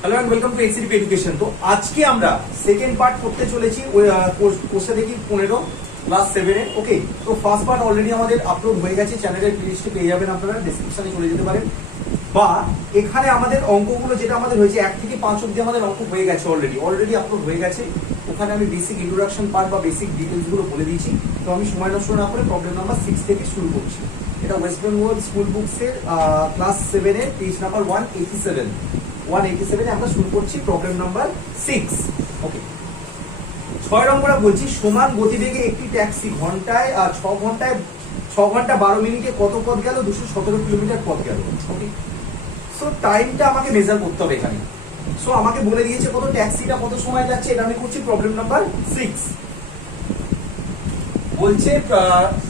Hello and welcome to এক্সিডিপি education. তো আজকে আমরা সেকেন্ড পার্ট করতে চলেছি কোর্সটা দেখি 15 ক্লাস 7 এ। ওকে, তো ফার্স্ট পার্ট অলরেডি আমাদের আপলোড হয়ে গেছে, চ্যানেলের প্লেলিস্টে পেয়ে যাবেন, আপনারা ডেসক্রিপশনে চলে যেতে পারেন। বা এখানে আমাদের অঙ্কগুলো যেটা আমাদের হয়েছে 1 থেকে 5 অবধি আমাদের অঙ্ক হয়ে গেছে, অলরেডি আপলোড হয়ে গেছে। ওখানে আমি বেসিক ইন্ট্রোডাকশন পার্ট বা বেসিক ডিটেলস গুলো বলে দিয়েছি। তো আমি সময় নষ্ট না করে প্রবলেম নাম্বার 6 থেকে শুরু করছি। এটা ওয়েস্ট বেঙ্গল স্কুল বুকস এর ক্লাস 7 এর পেজ নাম্বার 187 আমরা শুরু করছি প্রবলেম নাম্বার 6। ওকে, 6 নম্বরে বলছি সমান গতিবেগে একটি ট্যাক্সি ঘন্টায় 6 ঘন্টা 12 মিনিটে কত পথ গেল? 217 কিলোমিটার পথ গেল। ওকে, সো টাইমটা আমাকে মেজার করতে হবে এখানে। সো আমাকে বলে দিয়েছে কত, ট্যাক্সিটা কত সময় যাচ্ছে, এটা আমি করছি প্রবলেম নাম্বার 6। বলছে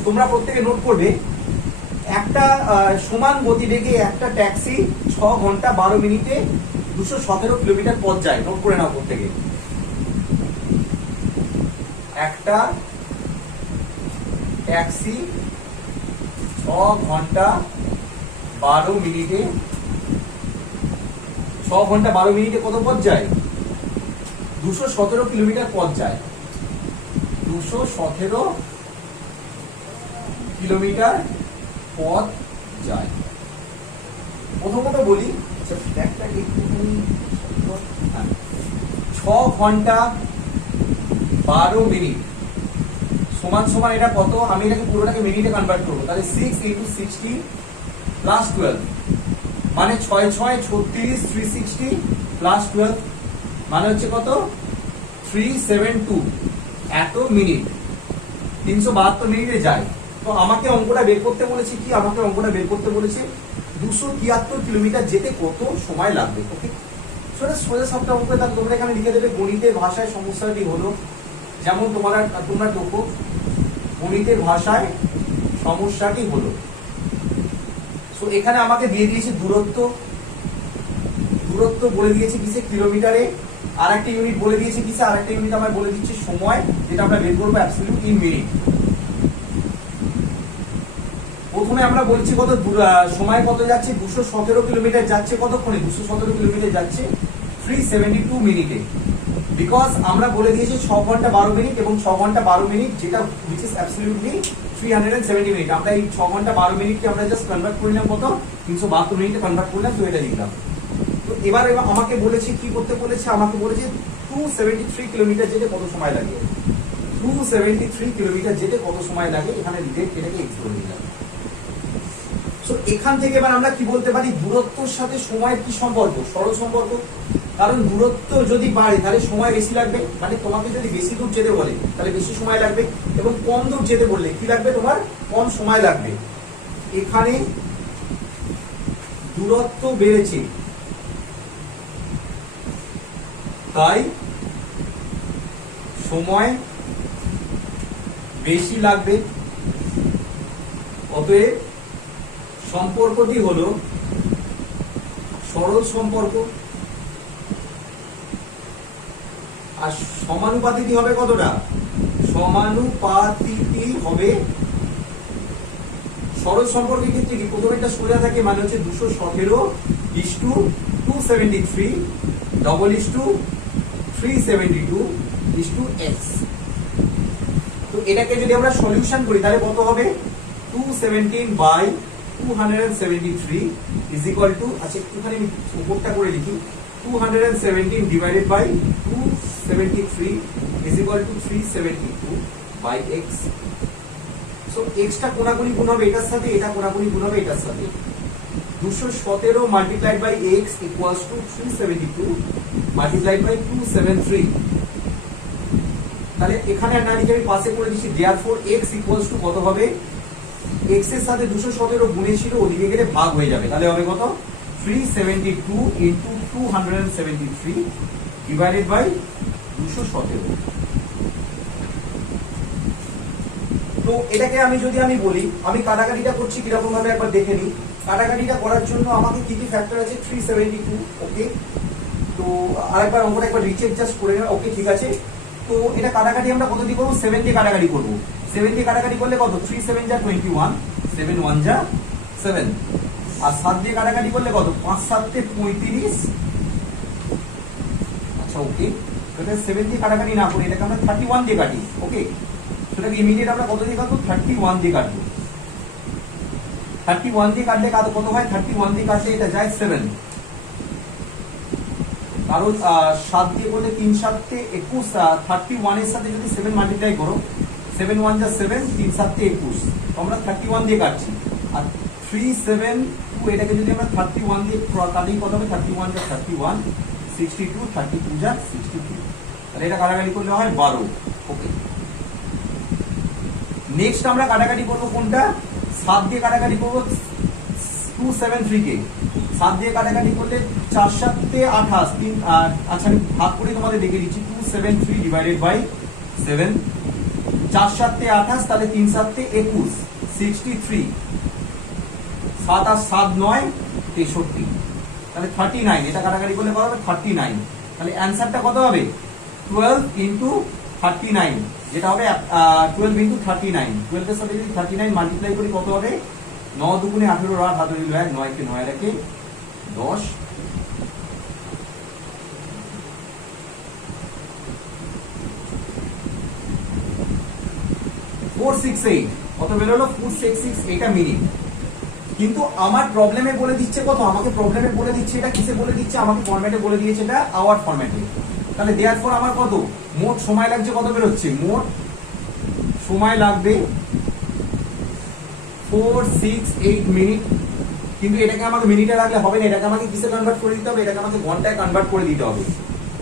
তোমরা প্রত্যেকে নোট করবে, একটা সমান গতিবেগে একটা ট্যাক্সি 6 ঘন্টা 12 মিনিটে 217 কিলোমিটার পথ যায়। নোট করে নাও প্রত্যেকে। একটা ট্যাক্সি 6 ঘন্টা 12 মিনিটে 6 ঘন্টা 12 মিনিটে কত পথ যায়? 217 কিলোমিটার পথ যায়। 217 কিলোমিটার পথ যায়। প্রথমত বলি 6 ঘন্টা 12 মিনিট সমান সমান এটা কত? আমি এটাকে পুরোটাকে মিনিটে কনভার্ট করবো, তাহলে 6 × 60 প্লাস 12 মানে 6 6 36 360 প্লাস 12 মানে হচ্ছে কত? 372 এত মিনিট 372 মিনিটে যায়। তো আমাকে অঙ্কটা বের করতে বলেছে কি? আমাকে অঙ্কটা বের করতে বলেছে 273 কিলোমিটার যেতে কত সময় লাগবে। ওকে, সোজা সবটা অঙ্ক। তাহলে তোমরা এখানে লিখে দেবে গণিতের ভাষায় সমস্যাটি হলো, যেমন তোমরা দেখো গণিতের ভাষায় সমস্যাটি হলো। সো এখানে আমাকে দিয়ে দিয়েছে দূরত্ব বলে দিয়েছে কিসে? কিলোমিটারে। আর একটা ইউনিট বলে দিয়েছে কিসে? আর একটা ইউনিট আমায় বলে দিচ্ছে সময়, যেটা আমরা বের করবো অ্যাবসলিউট ইন মিনিট। প্রথমে আমরা বলছি কত সময় কত যাচ্ছে? 217 কিলোমিটার যাচ্ছে কতক্ষণে? 217 কিলোমিটার যাচ্ছে 372 মিনিটে। বিকজ আমরা বলে দিয়েছি 6 ঘন্টা 12 মিনিট এবং 6 ঘন্টা 12 মিনিট যেটা which is absolutely 370 মিনিট। আমরা এই 6 ঘন্টা 12 মিনিটকে আমরা জাস্ট কনভার্ট করলাম কত? 372 মিনিটে কনভার্ট করলাম, তো এটা লিখলাম। তো এবার আমাকে বলেছে কি করতে বলেছে? আমাকে বলেছে 273 কিলোমিটার যেতে কত সময় লাগে। 273 কিলোমিটার যেতে কত সময় লাগে, এখানে ডিরেক্ট এটাকে এক্স করে দিলাম। সো এখান থেকে এবার আমরা কি বলতে পারি? দূরত্বের সাথে সময়ের কি সম্পর্ক? সরল সম্পর্ক। কারণ দূরত্ব যদি বাড়ে তাহলে সময় বেশি লাগবে, মানে তোমাকে যদি বেশি দূর যেতে বলে তাহলে বেশি সময় লাগবে, এবং কম দূর যেতে বললে কি লাগবে? তোমার কম সময় লাগবে। এখানে দূরত্ব বেড়েছে তাই সময় বেশি লাগবে। অতএব সম্পর্কটি হলো সরল সম্পর্ক। আর সমানুপাতিটি হবে কতটা? সমানুপাতিটি হবে সরল সম্পর্কের ক্ষেত্রে কি প্রথমে একটা সোজা থাকে, মানে হচ্ছে 217:273 372 তো এটাকে যদি আমরা সলিউশন করি তাহলে কত হবে? 217/273 is equal to, আচ্ছা একটুখানি আমি উপরটা করে লিখি, 217 divided by 273 is equal to 372 by x. So x টা কোনাকুনি গুণ হবে এটার সাথে, এটা কোনাকুনি গুণ হবে এটার সাথে। 217 multiplied by x equals to 372 multiplied by 273। তাহলে এখানে আর না লিখে আমি পাশে করে দিচ্ছি, therefore x equals to কত হবে? x এর সাথে 217 গুণে ছিল, ওদিকে গেলে ভাগ হয়ে যাবে, তাহলে হবে কত? 372 into 273 divided by 217। তো এটাকে আমি বলি, আমি কাটাকাটিটা করছি কিরকম ভাবে একবার দেখে নিই। কাটাকাটিটা করার জন্য আমাকে কি কি ফ্যাক্টর আছে? 372। ওকে, তো আরেকবার অঙ্কটা একবার রিচেক জাস্ট করে নেব। ওকে, ঠিক আছে। তো এটা কাটাকাটি আমরা কত দিয়ে করবো? 7 দিয়ে কাটাকাটি করবো। 7 দিয়ে কাটাকাটি করলে কত? 3 7 যা 21, 7 1 যা 7। আর 7 দিয়ে কাটাকাটি করলে কত? 5 7 35, আচ্ছা ওকে, এটা 7 দিয়ে কাটাকাটি না করে এটাকে আমরা 31 দিয়ে কাটি। ওকে, সেটাকে ইমিডিয়েট আমরা কত দিয়ে কাটবো? 31 দিয়ে কাটবো। 31 দিয়ে কাটলে কত হয়? 31 দিয়ে কাটলে এটা যায় 7, কারণ 7 দিয়ে করলে 3 7 21, 31 এর সাথে যদি 7 মাল্টিপ্লাই করো, 7 1 যা 7, 3 7 21, তো আমরা 31 দিয়ে কাটছি। আর 3 7 2 এটাকে যদি আমরা 31 দিয়ে কাটি কত হবে? 31 যা 31, 62, 32 যা 63, তাহলে এটা কাটাকাটি করলে হয় 12। ওকে, নেক্সট আমরা কাটাকাটি করবো কোনটা? 7 দিয়ে কাটাকাটি করবো 273 কে। 7 দিয়ে কাটাকাটি করলে 4 7 28, 3, আচ্ছা আমি ভাগ করে তোমাদের দেখে দিচ্ছি। 273 ডিভাইডেড বাই 7, 4 7 28, তাহলে 3 7 21, 63, 7 আর 7 9 63, তাহলে 39। এটা কাটাকাটি করলে কত হবে? 39। তাহলে অ্যান্সারটা কত হবে? 12 ইন্টু 39, যেটা হবে 12 ইন্টু 39। 12 এর সাথে যদি 39 মাল্টিপ্লাই করি কত হবে? 9 দুগুণে 18, 8 হাতে দিল 1, 9 কে 9 রাখে 10, 468 কত বেরোলো? 466, এটা মিনিট। কিন্তু আমার প্রবলেমে বলে দিচ্ছে কত? আমাকে প্রবলেমে বলে দিচ্ছে এটা কিসে বলে দিচ্ছে? আমাকে ফরম্যাটে বলে দিয়েছে এটা আওয়ার ফরম্যাটে। তাহলে দেওয়ার পর আমার কত মোট সময় লাগছে? কত বেরোচ্ছে? মোট সময় লাগবে 468 মিনিট। কিন্তু এটাকে আমাকে মিনিটে রাখলে হবে না, এটাকে আমাকে কিসে কনভার্ট করে দিতে হবে? এটাকে আমাকে ঘন্টায় কনভার্ট করে দিতে হবে।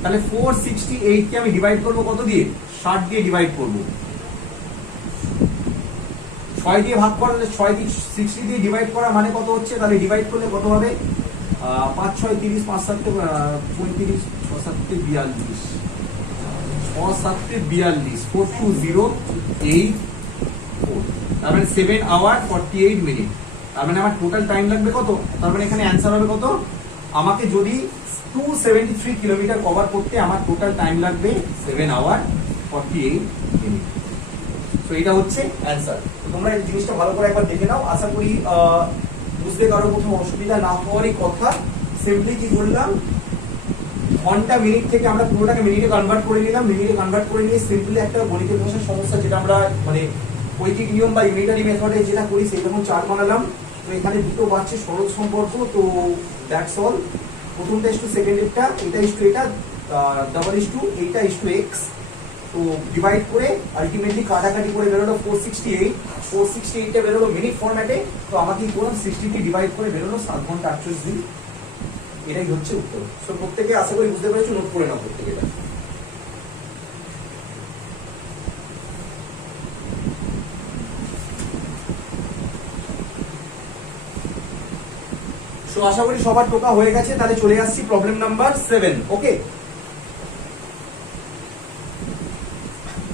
তাহলে 468 কে আমি ডিভাইড করবো কত দিয়ে? 60 দিয়ে ডিভাইড করবো। 6 দিয়ে ভাগ করলে 6 দিয়ে 60 দিয়ে ডিভাইড করা মানে কত হচ্ছে? তাহলে ডিভাইড করলে কত হবে? 5 6 30, 5 7 35, 6 7 42, 6 7 42, 42084, তার মানে 7 আওয়ার 48 মিনিট। তার মানে আমার টোটাল টাইম লাগবে কত? তার মানে এখানে অ্যান্সার হবে কত? আমাকে যদি 273 কিলোমিটার কভার করতে আমার টোটাল টাইম লাগবে 7 আওয়ার 48 মিনিট। তো এটা হচ্ছে অ্যান্সার। তো তোমরা এই জিনিসটা ভালো করে একবার দেখে নাও। আশা করি বুঝতে কারো কোথাও অসুবিধা না হওয়ারই কথা। সিম্পলি কি বললাম, ঘন্টা মিনিট থেকে আমরা পুরোটাকে মিনিটে কনভার্ট করে নিলাম। মিনিটে কনভার্ট করে নিয়ে সিম্পলি একটা গণিতের ভাষার সমস্যা, যেটা আমরা মানে ঐকিক নিয়ম বা ইউনিটারি মেথডে যেটা করি সেরকম চার্ট বানালাম। তো এখানে দুটো বাড়ছে সরল সম্পর্ক। তো দ্যাটস অল। প্রথমটা ইস টু সেকেন্ডেরটা, এটা ইস টু এটা, ডাবল ইস টু এইটা ইস টু এক্স। তো ডিভাইড করে আলটিমেটলি কাটাকাটি করে বেরোলো 468। 468টা বেরোলো মিনিট ফরম্যাটে। তো আমাকে কি করলাম? 60 কে ডিভাইড করে বেরোলো 7 ঘন্টা 48 দিন। এটাই হচ্ছে উত্তর। তো প্রত্যেকে আশা করি বুঝতে পেরেছো, নোট করে নাও প্রত্যেকে এটা। তো আশা করি সবার টোকা হয়ে গেছে। তাহলে চলে আসছি প্রবলেম নাম্বার 7। ওকে,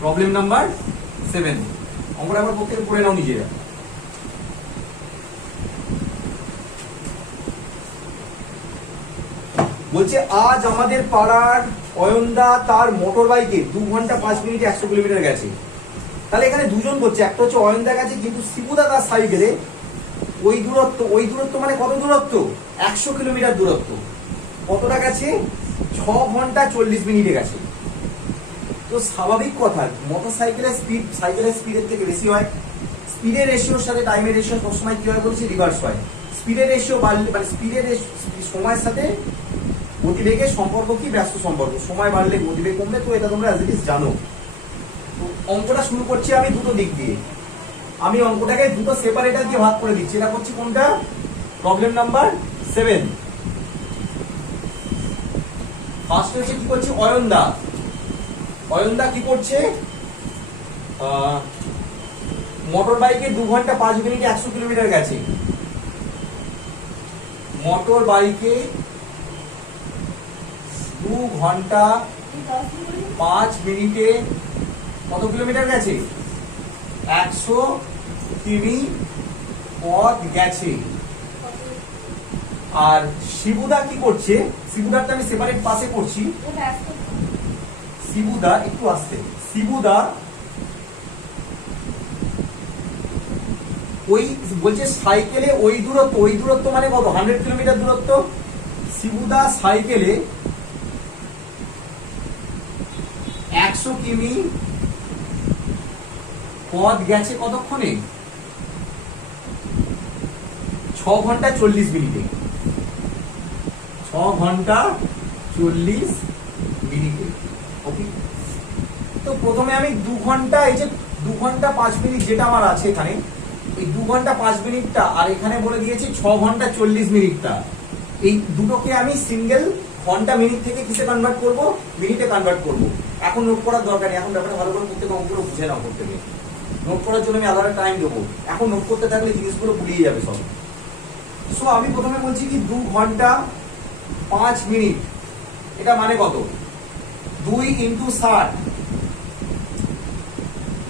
প্রবলেম নাম্বার 7 অঙ্কটা আবার প্রত্যেকে পড়ে নাও নিজেরা। বলছে আজ আমাদের পাড়ার অয়নদা তার মোটর বাইকে 2 ঘন্টা 5 মিনিটে 100 কিলোমিটার গেছে। তাহলে এখানে দুজন বলছে, একটা হচ্ছে অয়নদা গেছে, কিন্তু শিবুদা তার সাইকেলে ওই দূরত্ব মানে কত দূরত্ব? 100 কিলোমিটার দূরত্ব। কতটা গেছে? 6 ঘন্টা 40 মিনিটে গেছে। তো স্বাভাবিক কথা, মোটর সাইকেলের স্পিড সাইকেলের স্পিডের থেকে বেশি হয়। স্পিডের রেশিওর সাথে টাইমের রেশিও সবসময় কি হয় বলছি? রিভার্স হয়। স্পিডের রেশিও বাড়লে মানে স্পিডের সময়ের সাথে গতিবেগের সম্পর্ক কি? ব্যস্ত সম্পর্ক। সময় বাড়লে গতিবেগ কমবে। তো এটা তোমরা অ্যাজ ইট ইজ জানো। তো অঙ্কটা শুরু করছি আমি দুটো দিক দিয়ে। আমি অঙ্কটাকে দুটো সেপারেটার দিয়ে ভাগ করে দিচ্ছি। এটা করছি কোনটা? Problem number 7। ফার্স্ট হচ্ছে কি করছি? অয়নদা। অয়নদা কি করছে? মোটর বাইকে 2 ঘন্টা 5 মিনিটে 100 কিলোমিটার গেছে। মোটর বাইকে 2 ঘন্টা 5 মিনিটে কত কিলোমিটার গেছে? 100 কিমি পথ গেছে। আর শিবুদা কি করছে? শিবুদারটা আমি সেপারেট পাশে করছি। শিবুদা একটু আসতে, শিবুদা ওই বলছে সাইকেলে ওই দূরত্ব মানে কত? 100 কিলোমিটার দূরত্ব। শিবুদা সাইকেলে 100 কিমি পথ গেছে কতক্ষণে? 6 ঘন্টা 40 মিনিটে। 6 ঘন্টা 40 মিনিটে। ওকে, তো প্রথমে আমি 2 ঘন্টা, এই যে 2 ঘন্টা 5 মিনিট যেটা আমার আছে এখানে, এই 2 ঘন্টা 5 মিনিটটা আর এখানে বলে দিয়েছি 6 ঘন্টা 40 মিনিটটা, এই দুটোকে আমি সিঙ্গেল ঘন্টা মিনিট থেকে কিসে কনভার্ট করব? মিনিটে কনভার্ট করব। এখন নোট করার দরকার নেই, এখন ব্যাপারটা ভালো করে প্রত্যেক অঙ্কগুলো বুঝে নাও। করতে গিয়ে নোট করার জন্য আমি আলাদা টাইম দেবো, এখন নোট করতে থাকলে জিনিসগুলো ভুলিয়ে যাবে সব। সো আমি প্রথমে বলছি কি 2 ঘন্টা 5 মিনিট, এটা মানে কত? 2 ইন্টু 60,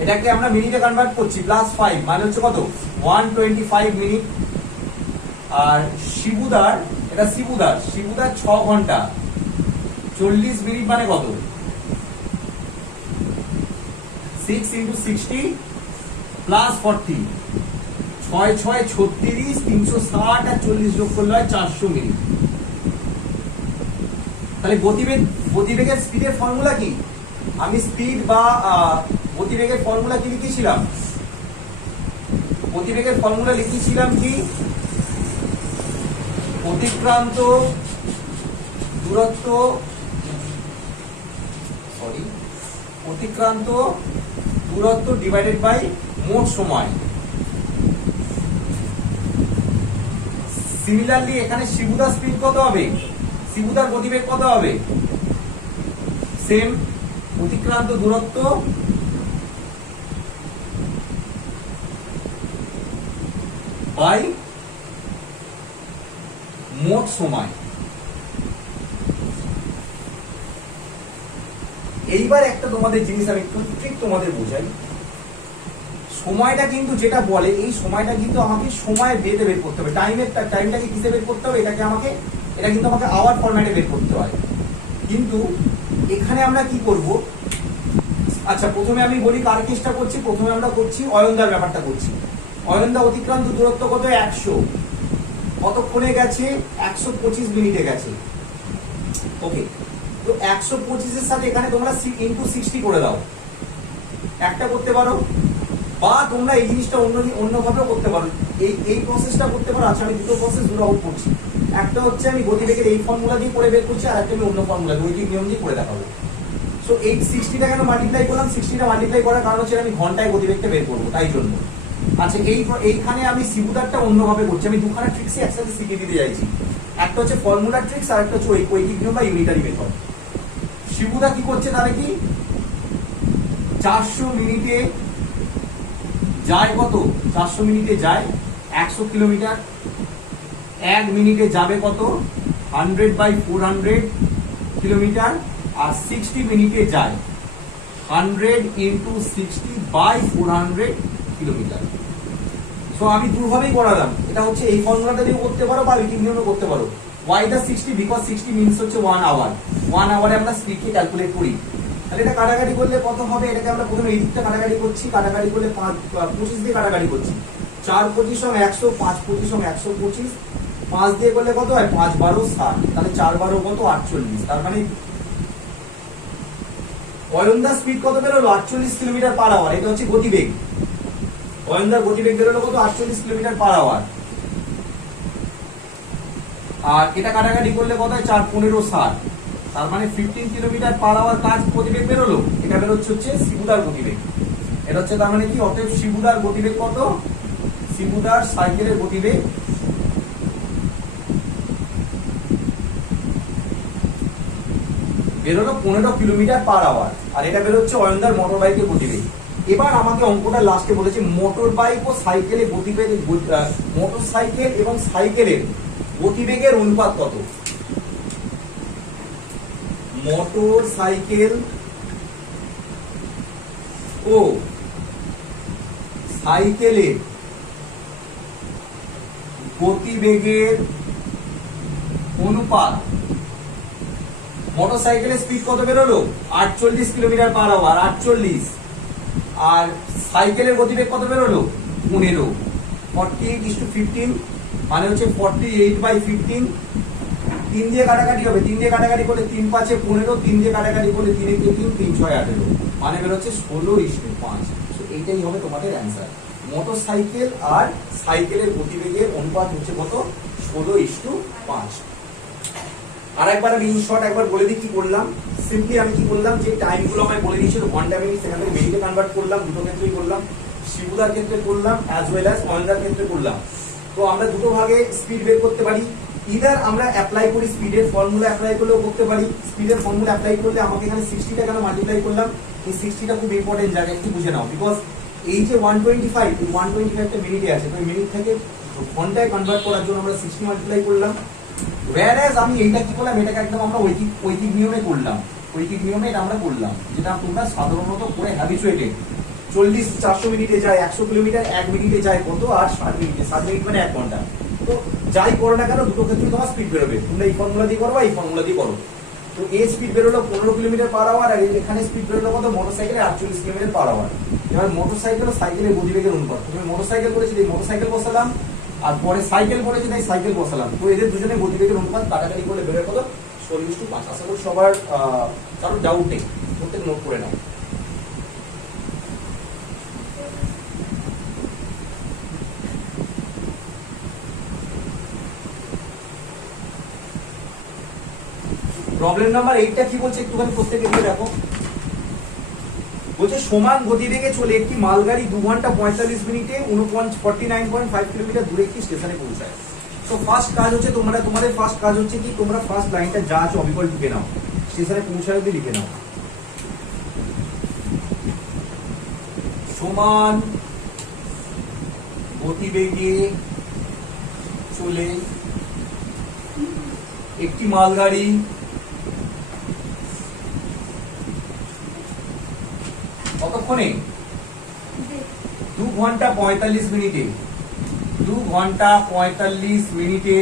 এটাকে আমরা মিনিটে কনভার্ট করছি, প্লাস 5 মানে হচ্ছে কত? 125 মিনিট। আর শিবুদার, এটা শিবুদার 6 ঘন্টা 40 মিনিট মানে কত? 6 ইন্টু 60 প্লাস 40, 6 6 36, 360 আর 40 যোগ করলে হয় 400 মিনিট। তাহলে গতিবেগের স্পিডের ফর্মুলা কি? আমি স্পিড বা গতিবেগের ফর্মুলা কি লিখেছিলাম? গতিবেগের ফর্মুলা লিখেছিলাম কি? অতিক্রান্ত দূরত্ব, অতিক্রান্ত দূরত্ব ডিভাইডেড বাই মোট সময়। সিমিলারলি এখানে শিবুদার স্পিড কত হবে? শিবুদার গতিবেগ কত হবে? সেম, অতিক্রান্ত দূরত্ব বাই মোট সময়। এইবার একটা তোমাদের জিনিস আমি একটু ঠিক তোমাদের বোঝাই। সময়টা কিন্তু যেটা বলে, এই সময়টা কিন্তু আমাকে সময় বেঁধে বের করতে হবে। টাইমটাকে কিসে বের করতে হবে? এটা কিন্তু আমাকে আওয়ার ফরম্যাটে বের করতে হয়। কিন্তু এখানে আমরা কি করব? আচ্ছা, প্রথমে আমি বলি কার কেসটা করছি। প্রথমে আমরা করছি অয়নদার ব্যাপারটা করছি। অয়নদা অতিক্রান্ত দূরত্ব কত? 100। কতক্ষণে গেছে? 125 মিনিটে গেছে। ওকে, তো 125 এর সাথে এখানে তোমরা ইনটু 60 করে দাও, একটা করতে পারো, বা তোমরা এই জিনিসটা অন্যভাবেও করতে পারো। এই প্রসেসটা করতে পারো। আচ্ছা, আমি দুটো প্রসেস আউট করছি। একটা হচ্ছে আমি গতিবেগের এই ফর্মুলা দিয়ে করে বের করছি, আর একটা আমি অন্য ফর্মুলা রৈখিক নিয়ম দিয়ে করে দেখাবো। সো এই 60টা কেন মাল্টিপ্লাই করলাম? 60টা মাল্টিপ্লাই করার কারণ হচ্ছে আমি ঘন্টায় গতিবেগটা বের করবো, তাই জন্য। আচ্ছা, এইখানে আমি শিবুদারটা অন্যভাবে করছি। আমি দুখানা ট্রিক্সই একসাথে শিখিয়ে দিতে চাইছি। একটা হচ্ছে ফর্মুলা ট্রিক্স, আর একটা হচ্ছে ঐকিক নিয়ম বা ইউনিটারি মেথড। শিবুদা কি করছে? তাহলে কি 400 মিনিটে যায় কত? 400 মিনিটে যায় 100 কিলোমিটার। 1 মিনিটে যাবে কত? 100/400 কিলোমিটার। আর 60 মিনিটে যায় 100 ইন্টু 60/400 কিলোমিটার। সো আমি দুভাবেই করালাম। এটা হচ্ছে এই ফর্মুলাটা দিয়ে করতে পারো বা ঐকিক নিয়মে করতে পারো। Why the 60? বিকজ 60 মিনিটস হচ্ছে 1 আওয়ার। 1 আওয়ারে আমরা স্পিডকে ক্যালকুলেট করি। তাহলে এটা কাটাকাটি করলে কত হবে? এটাকে আমরা প্রথমে এই দিকটা কাটাকাটি করছি। কাটাকাটি করলে 25 দিয়ে কাটাকাটি করছি। 4 25 100, 5 25 125, 5 দিয়ে করলে কত হয়? 5 12 60। তাহলে 4 12 কত? 48। তার মানে অয়নদার স্পিড কত বেরোলো? 48 কিলোমিটার পার আওয়ার। এটা হচ্ছে গতিবেগ। অয়নদার গতিবেগ বেরোলো কত? 48 কিলোমিটার পার আওয়ার। আর এটা কাটাকাটি করলে কত হয়? 4 15 60। তার মানে 15 কিলোমিটার পার আওয়ার কাজ গতিবেগ বেরোলো। এটা বেরোচ্ছে হচ্ছে শিবুদার গতিবেগ। এটা হচ্ছে তার মানে কি? অতএব শিবুদার গতিবেগ কত? শিবুদার সাইকেলের গতিবেগ বেরোলো 15 কিলোমিটার পার আওয়ার। আর এটা বেরোচ্ছে অয়নদার মোটর বাইকের গতিবেগ। এবার আমাকে অঙ্কটা লাস্টে বলেছে মোটর বাইক ও সাইকেলের গতিবেগ, মোটর সাইকেল এবং সাইকেলের গতিবেগের অনুপাত কত? মোটর সাইকেল ও সাইকেলের গতিবেগের অনুপাত। মোটর সাইকেলের স্পিড কত বেরোলো? 48 কিলোমিটার পার আওয়ার, 48। আর সাইকেলের গতিবেগ কত বেরোলো? 15। 48:15 মানে হচ্ছে 48/15 3 দিয়ে কাটাকাটি হবে, 3 দিয়ে কাটাকাটি করলে 3 5 15, 3 দিয়ে কাটাকাটি করলে 3 3 3 6 18, মানে বের হচ্ছে 16:5। তো এইটাই হবে তোমাদের অ্যান্সার। মোটরসাইকেল আর সাইকেলের গতিবেগের অনুপাত হচ্ছে কত? 16:5। আর একবার আমি ইন শর্ট একবার বলে দিই কি করলাম। সিম্পলি আমি কি করলাম, যে টাইমগুলো আমায় বলে দিয়েছিল ঘন্টা মিনিট, সেখান থেকে মিনিটে কনভার্ট করলাম, দুটো ক্ষেত্রেই করলাম। শিবুদার ক্ষেত্রে করলাম অ্যাজ ওয়েল অ্যাজ অনিন্দার ক্ষেত্রে করলাম। তো আমরা দুটো ভাগে স্পিড বের করতে পারি। ইদার আমরা অ্যাপ্লাই করি, স্পিডের ফর্মুলা অ্যাপ্লাই করলেও করতে পারি। স্পিডের ফর্মুলা অ্যাপ্লাই করলে আমাকে এখানে 60টা কেন মাল্টিপ্লাই করলাম, এই 60টা খুব ইম্পর্টেন্ট জায়গা, একটু বুঝে নাও। বিকজ এই যে 125, এই 125টা মিনিটে আছে, তো মিনিট থেকে ঘন্টায় কনভার্ট করার জন্য আমরা 60 মাল্টিপ্লাই করলাম। whereas আমি এইটা কি করলাম, এটাকে একদম আমরা ঐকিক নিয়মে করলাম। ঐকিক নিয়মে এটা আমরা করলাম, যেটা তোমরা সাধারণত করে হ্যাবিচুয়েটেড। 40 400 মিনিটে যায় 100 কিলোমিটার, 1 মিনিটে যায় কত? 8 60 মিনিটে, 7 মিনিট মানে 1 ঘন্টা। তো যাই করো না কেন, দুটো ক্ষেত্রে তোমার স্পিড বেরোবে। তোমরা এই ফর্মুলা দিয়ে করো, এই ফর্মুলা দিয়ে করো। তো এই স্পিড বেরোলো 15 কিলোমিটার পার আওয়ার, আর এখানে স্পিড বেরোলো কত? মোটরসাইকেলে 48 কিলোমিটার পার আওয়ার। এবার মোটরসাইকেল ও সাইকেলের গতিবেগের অনুপাত, তুমি মোটরসাইকেল করেছিলে, এই মোটরসাইকেল বসালাম, আর পরে সাইকেল করেছি, তাই সাইকেল বসালাম। তো এদের দুজনের গতিবেগের অনুপাত কাটাকাটি করলে বেরোয় কত? 16:5। আশা করি সবার কারোর ডাউট নেই, প্রত্যেক নোট করে নাও। প্রবলেম নাম্বার 8টা কি বলছে একটুখানি প্রত্যেকে দিয়ে দেখো। বলছে সমান গতিবেগে চলে একটি মালগাড়ি 2 ঘন্টা 45 মিনিটে 49.5 কিলোমিটার দূরে একটি স্টেশনে পৌঁছায়। তো ফার্স্ট কাজ হচ্ছে তোমাদের ফার্স্ট কাজ হচ্ছে কি, তোমরা ফার্স্ট লাইনটা যা আছে অবিকল লিখে নাও, স্টেশনে পৌঁছায় অবধি লিখে নাও। সমান গতিবেগে চলে একটি মালগাড়ি কতক্ষণে? 2 ঘন্টা 45 মিনিটে, 2 ঘন্টা 45 মিনিটে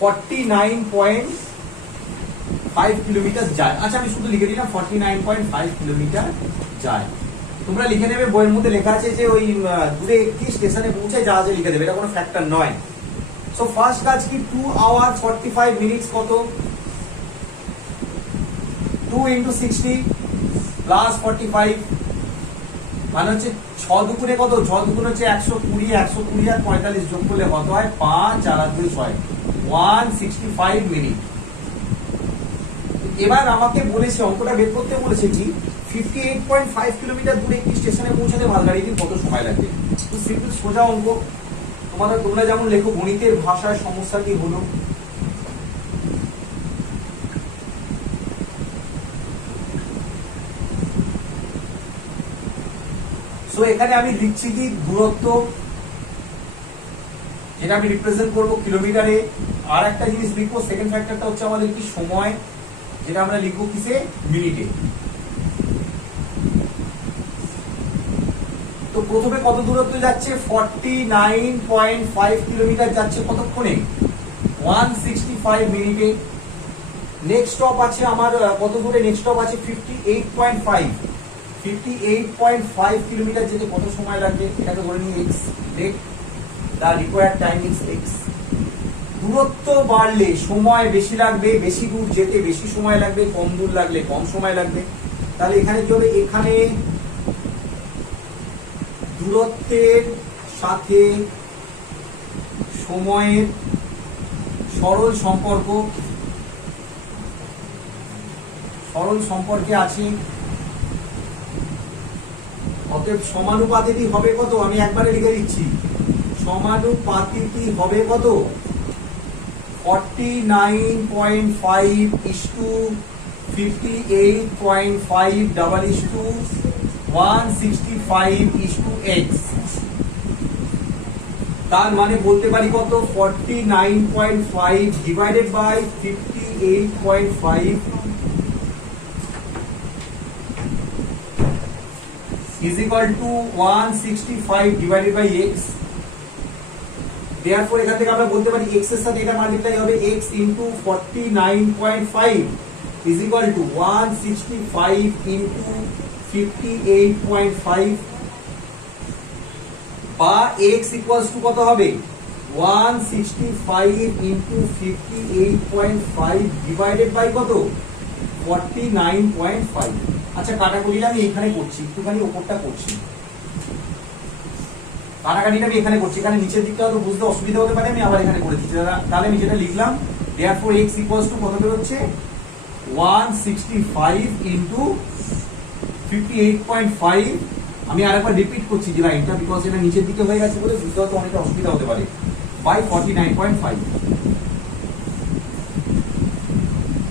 49.5 কিলোমিটার যায়। আচ্ছা আমি শুধু লিখে দিলাম 49.5 কিলোমিটার যায়। তোমরা লিখে নেবে, বইয়ের মধ্যে লেখা আছে যে ওই দূরে একটি স্টেশনে পৌঁছায় জাহাজে লিখে দেবে, এটা কোনো ফ্যাক্টর নয়। সো ফার্স্ট কাজ কি, 2 আওয়ার 45 মিনিটস কত? 2 into 60 প্লাস 45, মানে হচ্ছে 6 দুগুণে কত? 6 দুগুণে হচ্ছে 120, 120 আর 45 যোগ করলে কত হয়? 5 আর 2 6, 165 মিনিট। এবার আমাকে বলেছে, অঙ্কটা বের করতে বলেছে কি, 58.5 কিলোমিটার দূরে একটি স্টেশনে পৌঁছাতে মালগাড়িটির কত সময় লাগবে? তো সিম্পল সোজা অঙ্ক। তোমরা যেমন লেখো গণিতের ভাষায় সমস্যা কি হলো, তো এখানে আমি লিখছি কি দূরত্ব, যেটা আমি রিপ্রেজেন্ট করবো কিলোমিটারে। আর একটা জিনিস লিখবো, সেকেন্ড ফ্যাক্টরটা হচ্ছে আমাদের কি সময়, যেটা আমরা লিখবো কিসে? মিনিটে। তো প্রথমে কত দূরত্ব যাচ্ছে? 49.5 কিলোমিটার যাচ্ছে কতক্ষণে? 165 মিনিটে। নেক্সট স্টপ আছে আমার কত দূরে? নেক্সট স্টপ আছে 58.5, 58.5 কিলোমিটার যেতে কত সময় লাগবে? এটাকে ধরে নিই x, let the required time is x। দূরত্ব বাড়লে সময় বেশি লাগবে, বেশি দূর যেতে বেশি সময় লাগবে, কম দূর লাগলে কম সময় লাগবে। তাহলে এখানে কি হবে? এখানে দূরত্বের সাথে সময়ের সরল সম্পর্কে আছে, অতএব সমানুপাতিটি হবে কত? আমি একবারে লিখে দিচ্ছি, সমানুপাতিটি হবে কত? 49.5 58.5 double is to 165 is to x। তার মানে বলতে পারি কত? 49.5 divided by 58.5 is equal to 165 divided by x। therefore এখান থেকে আমরা বলতে পারি x এর সাথে এটা মাল্টিপ্লাই হবে, x into 49.5 is equal to 165 into 58.5, বা x equals to কত হবে? 165 into 58.5 divided by কত 49.5। আচ্ছা কাটাকুটিটা আমি এখানে করছি, একটুখানি উপরটা করছি, কাটাকাটিটা আমি এখানে করছি, এখানে নিচের দিকটা হয়তো বুঝতে অসুবিধা হতে পারে, আমি আবার এখানে করে দিচ্ছি। তাহলে আমি যেটা লিখলাম therefore x equals to কত বের হচ্ছে 165 into 58.5। আমি আরেকবার রিপিট করছি যে লাইনটা, বিকজ এটা নিচের দিকে হয়ে গেছে বলে বুঝতে হয়তো অনেকটা অসুবিধা হতে পারে, বাই 49.5।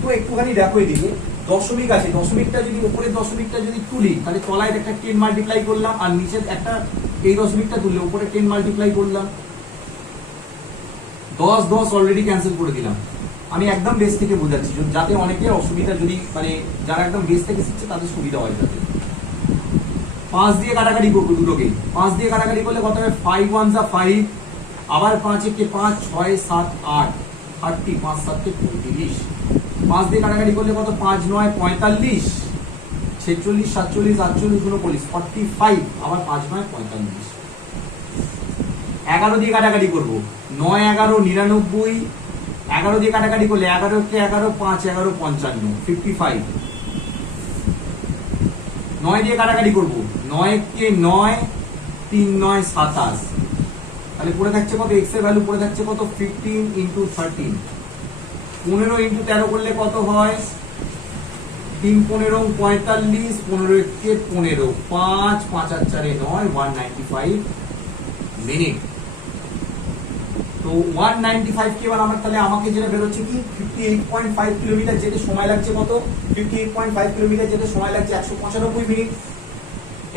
তো একটুখানি দেখো এদিকে দশমিক আছে, দশমিকটা যদি উপরের দশমিকটা যদি তুলি তাহলে তলায় একটা 10 মাল্টিপ্লাই করলাম, আর নিচের একটা এই দশমিকটা তুললে উপরে 10 মাল্টিপ্লাই করলাম, 10 10 অলরেডি ক্যান্সেল করে দিলাম। আমি একদম বেস থেকে বোঝাচ্ছি যাতে অনেকের অসুবিধা, যদি মানে যারা একদম বেস থেকে শিখছে তাদের সুবিধা হয় যাতে। 5 দিয়ে কাটাকাটি করবো দুটোকে, 5 দিয়ে কাটাকাটি করলে কত হবে 5 1 যা 5, আবার 5 একে 5 6 7 8 30, 5 7 কে 35। 5 দিয়ে কাটাকাটি করলে কত 5 9 45, 46 47 48 49 45, আবার 5 9 45। 11 দিয়ে কাটাকাটি করবো, 9 11 99, 11 দিয়ে কাটাকাটি করলে 11 কে 11 5 11 55 55। 9 দিয়ে কাটাকাটি করবো, 9 কে 9 3 9 27, তাহলে পড়ে থাকছে কত x এর ভ্যালু পড়ে থাকছে কত 15 into 13। 15 into 13 করলে কত হয় 3 15 45, 15 কে 15 5 5 আর 4 9 195 মিনিট। তো 195 কে এবার আমার তাহলে আমাকে যেটা বের হচ্ছে কি 58.5 কিলোমিটার যেতে সময় লাগছে কত 58.5 কিলোমিটার যেতে সময় লাগছে 195 মিনিট।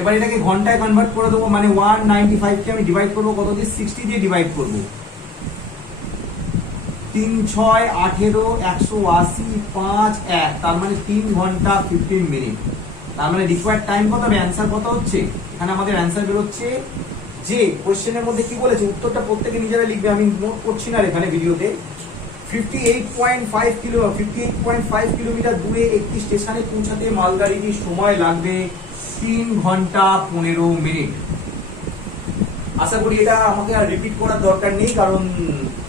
এবার এটাকে ঘন্টায় কনভার্ট করে দেবো, মানে 195 কে আমি ডিভাইড করবো কত দিয়ে 60 দিয়ে ডিভাইড করবো, 3 6 18 180 5 1, তার মানে 3 ঘন্টা 15 মিনিট। তার মানে রিকোয়ার্ড টাইম কত হবে, অ্যান্সার কত হচ্ছে, এখানে আমাদের অ্যান্সার বের হচ্ছে যে কোশ্চেনের মধ্যে কি বলেছে, উত্তরটা প্রত্যেকে নিজেরা লিখবে, আমি নোট করছি না এখানে ভিডিওতে। 58.5 কিলোমিটার দূরে একটি স্টেশনে পৌঁছাতে মালগাড়িটির সময় লাগবে 3 ঘন্টা 15 মিনিট। আশা করি এটা আমাকে আর রিপিট করার দরকার নেই, কারণ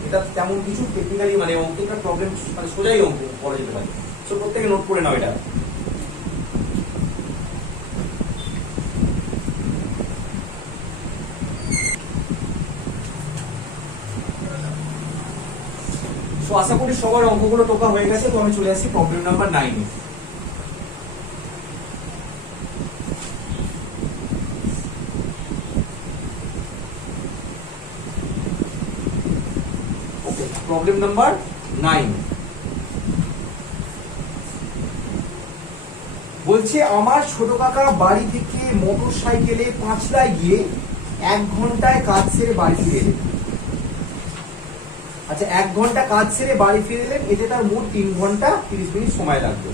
এটা তেমন কিছু টেকনিক্যালি মানে অঙ্কের প্রবলেম মানে সোজাই অঙ্ক করা যেতে পারে। সো প্রত্যেকে নোট করে নাও এটা। তো আশা করি সবার অঙ্কগুলো টোকা হয়ে গেছে। তো আমি চলে আসছি প্রবলেম নাম্বার 9 এ। ওকে, প্রবলেম নাম্বার 9 বলছে আমার ছোট কাকা বাড়ি থেকে মোটর সাইকেলে পাঁচলায় গিয়ে 1 ঘন্টায় কাজ সেরে বাড়ি ফিরে এলেন। আচ্ছা, 1 ঘন্টা কাজ সেরে বাড়ি ফিরে এলেন, এতে তার মোট 3 ঘন্টা 30 মিনিট সময় লাগবে।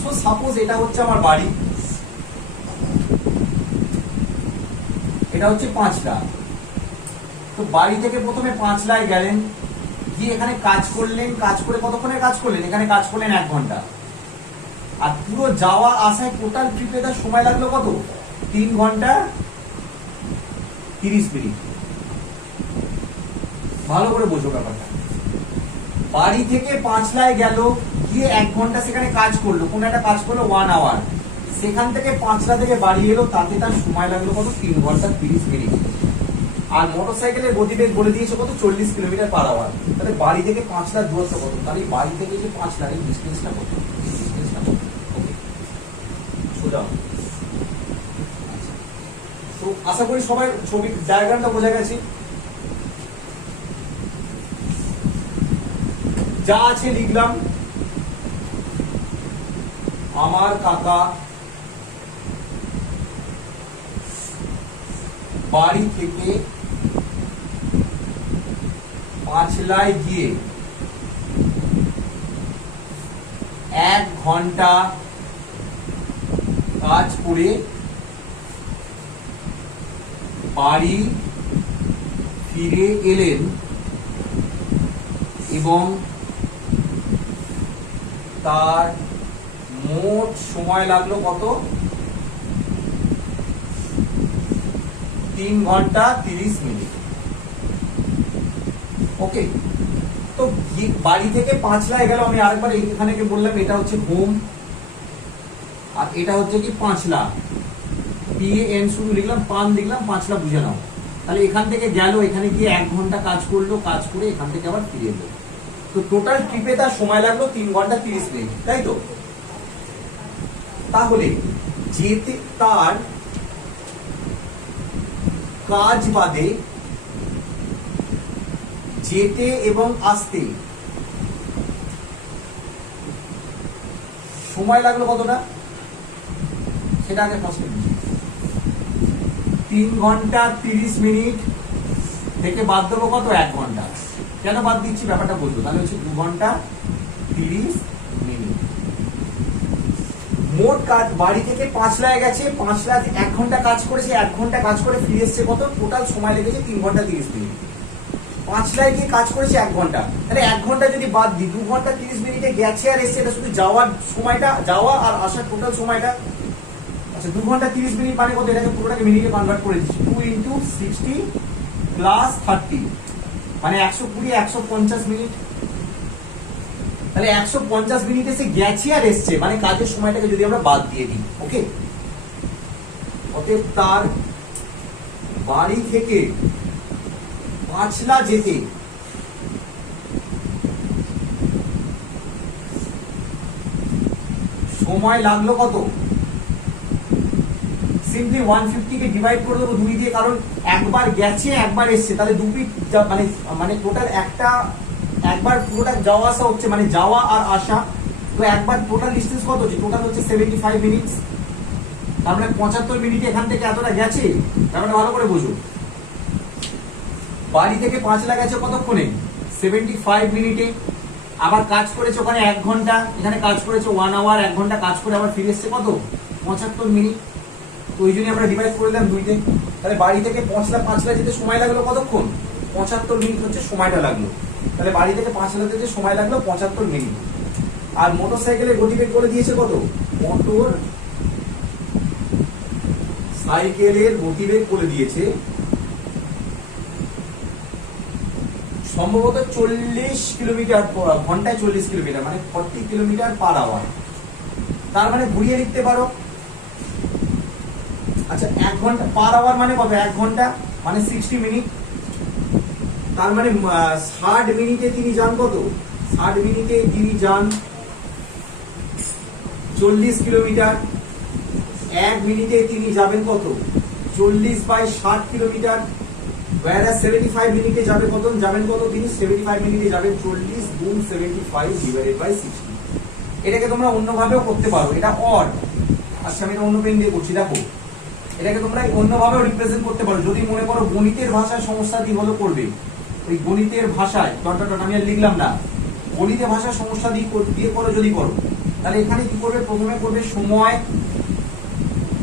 সো সাপোজ এটা হচ্ছে আমার বাড়ি, এটা হচ্ছে পাঁচলা। তো বাড়ি থেকে প্রথমে পাঁচলায় গেলেন, গিয়ে এখানে কাজ করলেন, কাজ করে কতক্ষণের কাজ করলেন, এখানে কাজ করলেন 1 ঘন্টা। আর পুরো যাওয়া আসায় টোটাল ট্রিপে তার সময় লাগলো কত 3 ঘন্টা 30 মিনিট। ভালো করে বোঝো ব্যাপারটা। বাড়ি থেকে পাঁচলায় গেল, গিয়ে 1 ঘন্টা সেখানে কাজ করলো, কোন একটা কাজ করলো 1 আওয়ার, সেখান থেকে পাঁচলা থেকে বাড়ি এলো, তাতে তার সময় লাগলো কত 3 ঘন্টা 30 মিনিট। আর মোটরসাইকেলের গতিবেগ বলে দিয়েছে কত 40 কিলোমিটার পার আওয়ার। তাহলে বাড়ি থেকে পাঁচলার দূরত্ব কত, তাহলে বাড়ি থেকে যে পাঁচলা এই ডিস্টেন্সটা কত, ডিস্টেন্সটা কত। ওকে, সোজা। তো আশা করি সবাই ছবি ডায়াগ্রামটা বোঝা গেছে। যা আছে লিখলাম, আমার কাকা বাড়ি থেকে পাঁচলায় গিয়ে 1 ঘন্টা কাজ করে বাড়ি ফিরে এলেন এবং তার মোট সময় লাগলো কত 3 ঘন্টা 30 মিনিট। ওকে, তো বাড়ি থেকে পাঁচলায় গেল, আমি আরেকবার এখানে বললাম এটা হচ্ছে হোম আর এটা হচ্ছে কি পাঁচলা, PAN শুরু লিখলাম, পান লিখলাম, পাঁচলা বুঝে নাও। তাহলে এখান থেকে গেল, এখানে গিয়ে 1 ঘন্টা কাজ করলো, কাজ করে এখান থেকে আবার ফিরে এলো। তো টোটাল ট্রিপে তার সময় লাগলো 3 ঘন্টা 30 মিনিট, তাই তো? তাহলে যেতে তার কাজ বাদে যেতে এবং আসতে সময় লাগলো কতটা, সেটা আগে ফার্স্ট 3 ঘন্টা 30 মিনিট থেকে বাদ দেবো কত, 1 ঘন্টা। কেন বাদ দিচ্ছি ব্যাপারটা বলবো। তাহলে হচ্ছে 2 ঘন্টা 30 মিনিট। মোট কাজ বাড়ি থেকে পাঁচলায় গেছে, পাঁচলায় 1 ঘন্টা কাজ করেছে, 1 ঘন্টা কাজ করে ফিরে এসছে কত, টোটাল সময় লেগেছে 3 ঘন্টা 30 মিনিট। পাঁচলায় গিয়ে কাজ করেছে 1 ঘন্টা, তাহলে 1 ঘন্টা যদি বাদ দিই, 2 ঘন্টা 30 মিনিটে গেছে আর এসছে, এটা শুধু যাওয়ার সময়টা, যাওয়া আর আসার টোটাল সময়টা। আচ্ছা 2 ঘন্টা 30 মিনিট মানে কত, এটাকে পুরোটাকে মিনিটে কনভার্ট করে দিচ্ছি, 2 × 60 + 30 মানে 120 150 মিনিট। তাহলে 150 মিনিট এসে গেছে আর এসছে, মানে কাজের সময়টাকে যদি আমরা বাদ দিয়ে দিই, ওকে। অতএব তার বাড়ি থেকে পাঁচলা যেতে সময় লাগলো কত, সিম্পলি 150 কে ডিভাইড করে দেবো 2 দিয়ে, কারণ একবার গেছে একবার এসছে, তাহলে দুটি মানে মানে টোটাল একবার পুরোটা যাওয়া আসা হচ্ছে, মানে যাওয়া আর আসা। তো একবার টোটাল ডিসটেন্স কত হচ্ছে, টোটাল হচ্ছে 75 মিনিটস। তার মানে 75 মিনিটে এখান থেকে এতটা গেছে, ব্যাপারটা ভালো করে বুঝো। বাড়ি থেকে পাঁচলা গেছে কতক্ষণে, 75 মিনিটে। আবার কাজ করেছে ওখানে 1 ঘন্টা, এখানে কাজ করেছে 1 আওয়ার, 1 ঘন্টা কাজ করে আবার ফিরে এসছে কত, 75 মিনিট। তো ওই জন্য আমরা ডিভাইড করে দিলাম 2 তে। তাহলে বাড়ি থেকে পাঁচলা যেতে সময় লাগলো কতক্ষণ, 75 মিনিট হচ্ছে সময়টা লাগলো। তাহলে বাড়ি থেকে পাঁচলা যেতে সময় লাগলো 75 মিনিট। আর মোটর সাইকেলের গতিবেগ বলে দিয়েছে কত, মোটর সাইকেলের গতিবেগ বলে দিয়েছে সম্ভবত 40 কিলোমিটার ঘন্টায়, 40 কিলোমিটার মানে 40 কিলোমিটার/আওয়ার। তার মানে ঘুরিয়ে লিখতে পারো। আচ্ছা 1 ঘন্টা পার আওয়ার মানে কত, 1 ঘন্টা মানে 60 মিনিট। তার মানে 60 মিনিটে তিনি যান কত, 60 মিনিটে তিনি যান 40 কিলোমিটার। 1 মিনিটে তিনি যাবেন কত, 40/60 কিলোমিটার। 75 মিনিটে যাবেন কত, তিনি 75 মিনিটে যাবেন 40 গুণ 75/60। এটাকে তোমরা অন্যভাবেও করতে পারো, এটা অড। আচ্ছা আমি এটা অন্য পেন দিয়ে করছি, দেখো এটাকে তোমরা অন্যভাবেও রিপ্রেজেন্ট করতে পারো। যদি মনে করো গণিতের ভাষায় সমস্যা দিয়ে হলো করবে, ওই গণিতের ভাষায় আমি আর লিখলাম না, গণিতের ভাষায় সমস্যা দিয়ে করো যদি করো, তাহলে এখানে কি করবে, প্রথমে করবে সময়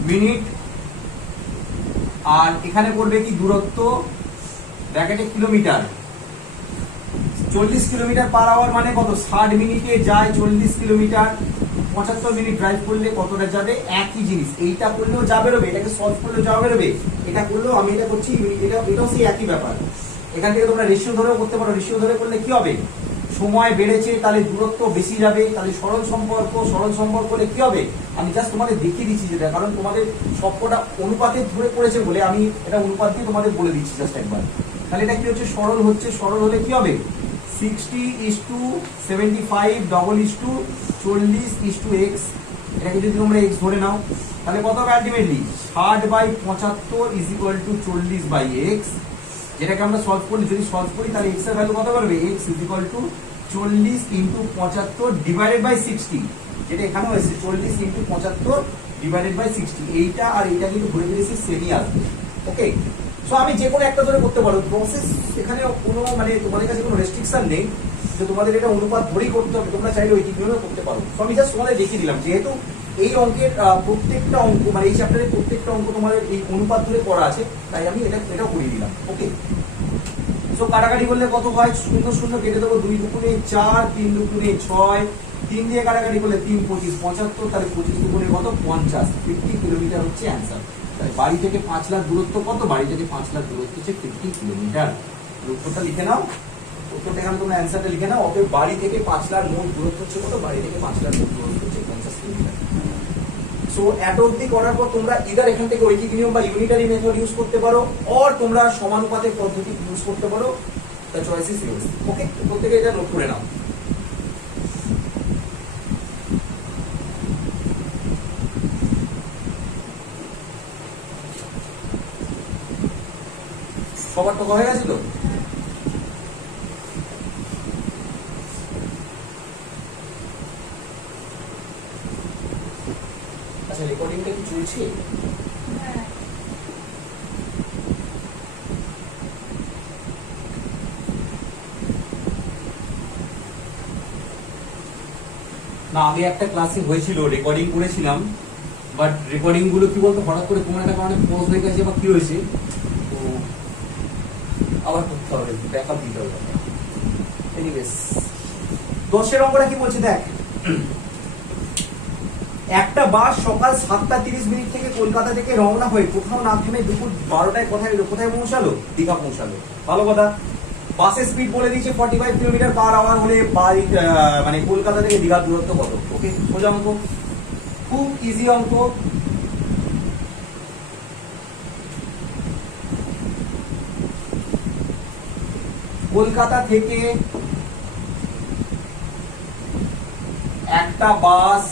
মিনিট, আর এখানে করবে কি দূরত্ব ব্র্যাকেটে কিলোমিটার। 40 কিলোমিটার/আওয়ার মানে কত, 60 মিনিটে যায় 40 কিলোমিটার। 75 মিনিট ড্রাইভ করলে কতটা যাবে, একই জিনিস। এইটা করলেও যা বেরোবে, এটাকে সলভ করলেও যা বেরোবে, এটা করলেও আমি এটা করছি, এটাও সেই একই ব্যাপার। এখান থেকে তোমরা রেশিও ধরেও করতে পারো। রেশিও ধরে করলে কি হবে, সময় বেড়েছে তাহলে দূরত্ব বেশি যাবে, তাহলে সরল সম্পর্ক হলে কি হবে, আমি জাস্ট তোমাদের দেখিয়ে দিচ্ছি যেটা, কারণ তোমাদের সবকটা অনুপাতে ধরে পড়েছে বলে আমি এটা অনুপাত দিয়ে তোমাদের বলে দিচ্ছি জাস্ট একবার। তাহলে এটা কি হচ্ছে, সরল হচ্ছে, সরল হলে কি হবে, 60:75 = 40:x। এটাকে যদি তোমরা x ধরে নাও তাহলে কত হবে আলটিমেটলি, 60/75 = 40/x। যেটাকে আমরা সলভ করি, যদি সলভ করি তাহলে x এর ভ্যালু কত পারবে, x = 40 × 75 / 60, যেটা এখানেও এসেছে 40 × 75 / 60। এইটা আর এইটা কিন্তু ঘুরে ফিরে সেমই আসবে, ওকে। সো আমি যে কোনো একটা ধরে করতে পারো প্রসেস, এখানে কোনো মানে তোমাদের কাছে কোনো রেস্ট্রিকশন নেই যে তোমাদের এটা অনুপাত ধরেই করতে হবে, তোমরা চাইলে ওই টিকনিকও করতে পারো। তো আমি জাস্ট তোমাদের দেখিয়ে দিলাম, যেহেতু এই অঙ্কের প্রত্যেকটা অঙ্ক মানে এই চ্যাপ্টারের প্রত্যেকটা অঙ্ক তোমাদের এই অনুপাত ধরে করা আছে, তাই আমি এটাও করিয়ে দিলাম, ওকে। সো কাটাকাটি করলে কত হয়, 0 0 কেটে দেবো, 2 দুগুণে 4, 3 দুগুণে 6, 3 দিয়ে কাটাকাটি করলে 3 25 75, তাহলে 25 দুগুণে কত, 50, 50 কিলোমিটার হচ্ছে অ্যান্সার। তাহলে বাড়ি থেকে 5 লাখ দূরত্ব কত, বাড়ি থেকে 5 লাখ দূরত্ব হচ্ছে 50 কিলোমিটার। দূরত্বটা লিখে নাও, উত্তরটা এখানে তোমরা অ্যান্সারটা লিখে নাও। অতএব বাড়ি থেকে পাঁচলার মোট দূরত্ব হচ্ছে কত? বাড়ি থেকে পাঁচলার মোট দূরত্ব হচ্ছে 50 কিলোমিটার। সো এত অবধি করার পর তোমরা ইদার এখান থেকে ঐকিক নিয়ম বা ইউনিটারি মেথড ইউজ করতে পারো, অর তোমরা সমানুপাতের পদ্ধতি ইউজ করতে পারো। The choice is use. Okay, প্রত্যেকে এটা নোট করে নাও। সবার তো হয়ে গেছে তো? আচ্ছা, রেকর্ডিংটা কি চলছে? না, আগে একটা ক্লাসে হয়েছিল, রেকর্ডিং করেছিলাম, বাট রেকর্ডিং গুলো কি বলতো হঠাৎ করে কোনো একটা কারণে পজ হয়ে গেছে বা কি হয়েছে, তো আবার করতে হবে, ব্যাকআপ দিতে হবে। এনিওয়েজ 10 অঙ্কটা কি বলছে দেখ। একটা বাস সকাল 7:30 থেকে কলকাতা থেকে রওনা হয়ে কোথাও না থেমে দুপুর 12টায় কোথায় পৌঁছালো? দীঘা পৌঁছালো। ভালো কথা। বাসের স্পিড বলে দিয়েছে 45 কিলোমিটার পার আওয়ার হলে মানে কলকাতা থেকে দীঘার দূরত্ব কত? ওকে, সোজা অঙ্ক, খুব ইজি অঙ্ক। কলকাতা থেকে একটা বাস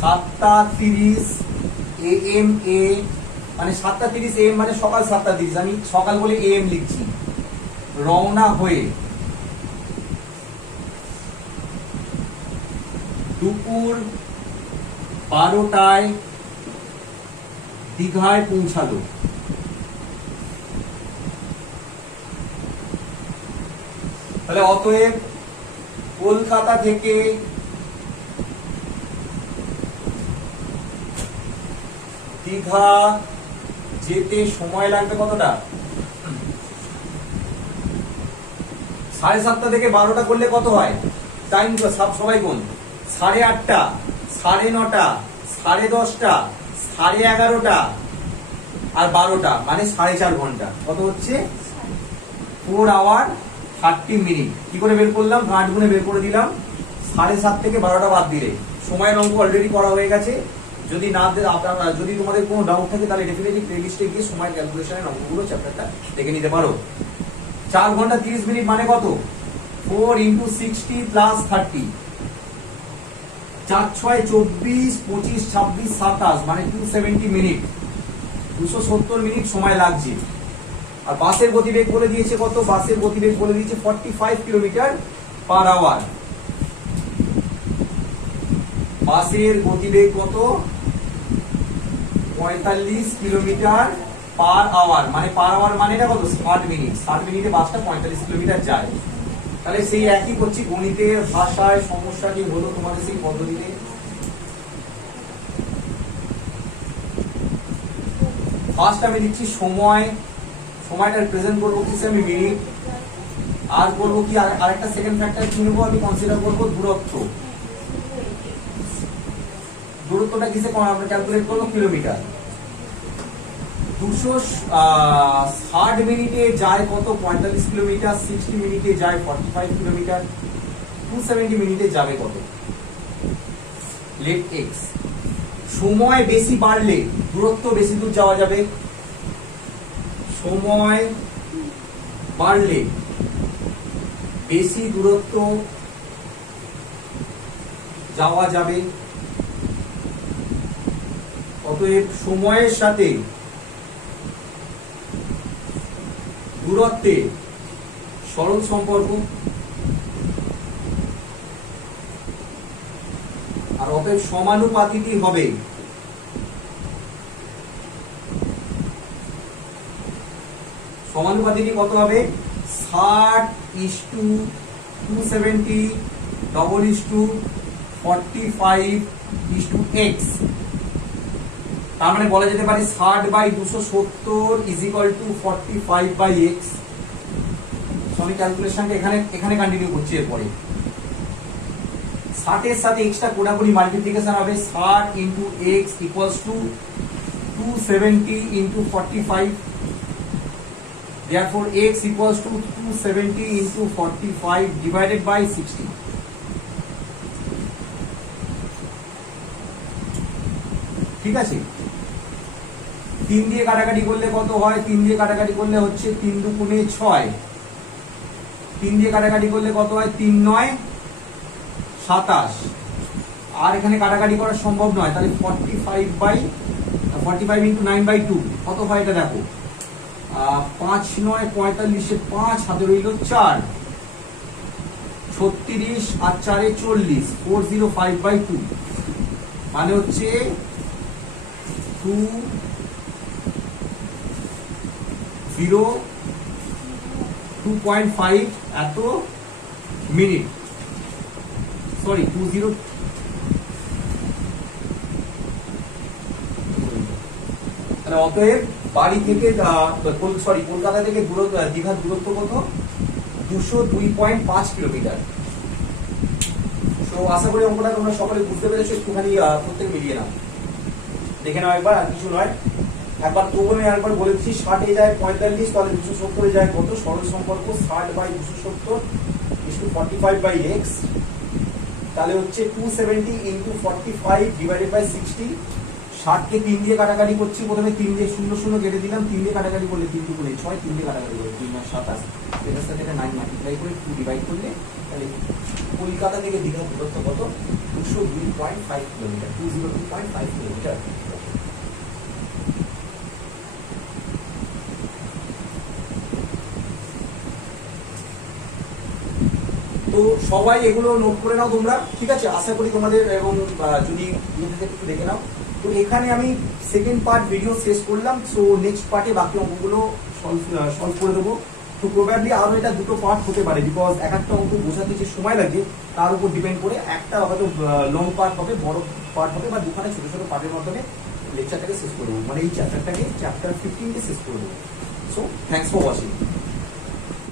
7:30 AM এ, মানে 7:30 AM মানে সকাল 7:30, আমি সকাল বলে AM লিখছি, রওনা হয়ে দুপুর 12টায় দীঘায় পৌঁছালো। তাহলে অতএব কলকাতা থেকে দীঘা যেতে সময় লাগবে কতটা? 7:30 থেকে 12টা করলে কত হয়? টাইম তো সবাই কোন 8:30, 9:30, 10:30, 11:30 আর 12টা, মানে 4.5 ঘন্টা। কত হচ্ছে? 4 আওয়ার 30 মিনিট। কি করে বের করলাম? 8 গুণে বের করে দিলাম। 7:30 থেকে 12টা বাদ দিলে সময়ের অঙ্ক অলরেডি করা হয়ে গেছে। যদি না আপনারা, যদি তোমাদের কোনো ডাউট থাকে তাহলে ডেফিনেটলি প্লেলিস্টে গিয়ে সময় ক্যালকুলেশনের অঙ্কগুলো চ্যাপ্টারটা দেখে নিতে পারো। 4 ঘন্টা 30 মিনিট মানে কত? 4 × 60 + 30, 4 × 6 = 24, 25, 26, 27, মানে 270 মিনিট, 270 মিনিট সময় লাগছে। আর বাসের গতিবেগ বলে দিয়েছে কত? বাসের গতিবেগ বলে দিয়েছে 45 কিলোমিটার পার আওয়ার। বাসের গতিবেগ কত? 45 কিলোমিটার পার আওয়ার, মানে পার আওয়ার মানে এটা কত? 60 মিনিট। 60 মিনিটে বাসটা 45 কিলোমিটার যায়। তাহলে সেই একই করছি, গণিতের ভাষায় সমস্যাটি হলো তোমাদের সেই পদ্ধতিতে। ফার্স্ট আমি লিখছি সময়, সময়টা প্রেজেন্ট করবো কিসে? আমি মিনিট। আর করবো কি আরেকটা সেকেন্ড ফ্যাক্টর কি নেবো? আমি কনসিডার করবো দূরত্ব। দূরত্বটা কিসে আমরা ক্যালকুলেট করবো? কিলোমিটার। 260 মিনিটে যায় কত? 45 কিলোমিটার। 60 মিনিটে যায় 45 কিলোমিটার। 270 মিনিটে যাবে কত? Let x. সময় বেশি বাড়লে দূরত্ব বেশি দূর যাওয়া যাবে। সময় বাড়লে বেশি দূরত্ব যাওয়া যাবে। অতএব সময়ের সাথে দূরত্বে সরল সম্পর্ক, আর অতএব সমানুপাতিকই হবে সমানুপাতিকই কত হবে? 60:270 45:x। তার মানে বলা যেতে পারে 60/270 = 45/x। আমি ক্যালকুলেশনটা এখানে কন্টিনিউ করছি। এরপরে 60 এর সাথে x টা কোনাকুনি মাল্টিপ্লিকেশন হবে। 60 × x = 270 × 45। Therefore, x equals to 270 into 45 divided by 60. ঠিক আছে, 3 দিয়ে কাটাকাটি করলে কত হয়? 3 দিয়ে কাটাকাটি করলে হচ্ছে 3 দুগুণে 6, 3 দিয়ে কাটাকাটি করলে কত হয়? 3 9 27। আর এখানে কাটাকাটি করা সম্ভব নয়, তাহলে 45 ইন্টু 9/2 কত হয় এটা দেখো, 5 9 45, 5 হাতে রইল 4, 36 আর 4 40, 405/2 মানে হচ্ছে 2.5 এত মিনিট, সরি 20, তাহলে অতএব বাড়ি থেকে সরি কলকাতা থেকে দীঘার দূরত্ব কত? 202.5 কিলোমিটার। তো আশা করি অঙ্কটা তোমরা সকলে বুঝতে পেরেছো, একটুখানি প্রত্যেক মিলিয়ে নাও, দেখে নাও একবার, আর কিছু নয়। একবার প্রথমে একবার বলে দিচ্ছি, 60 এ যায় 45, তাহলে 270 এ যায় কত? সরল সম্পর্ক 60/270 = 45/x, তাহলে হচ্ছে 270 into 45 divided by 60। 60 কে 3 দিয়ে কাটাকাটি করছি, প্রথমে 3 দিয়ে 0 0 কেটে দিলাম, 3 দিয়ে কাটাকাটি করলে 3 দুগুণে 6, 3 দিয়ে কাটাকাটি করলে 3 9 27, এটার সাথে এটা 9 মাল্টিপ্লাই করে 2 ডিভাইড করলে, তাহলে কলকাতা থেকে দীঘার দূরত্ব কত? 202.5 কিলোমিটার, 202.5 কিলোমিটার। তো সবাই এগুলো নোট করে নাও তোমরা, ঠিক আছে? আশা করি তোমাদের, এবং যদি একটু দেখে নাও। তো এখানে আমি সেকেন্ড পার্ট ভিডিও শেষ করলাম, সো নেক্সট পার্টে বাকি অঙ্কগুলো সলভ করে দেবো। তো প্রবাবলি আরো এটা দুটো পার্ট হতে পারে, বিকজ এক একটা অঙ্ক বোঝাতে যে সময় লাগে তার উপর ডিপেন্ড করে, একটা হয়তো লং পার্ট হবে, বড় পার্ট হবে, বা দুখানে ছোট ছোট পার্টের মাধ্যমে লেকচারটাকে শেষ করে দেবো, মানে এই চ্যাপ্টার 15 কে শেষ করে দেবো। So thanks for watching.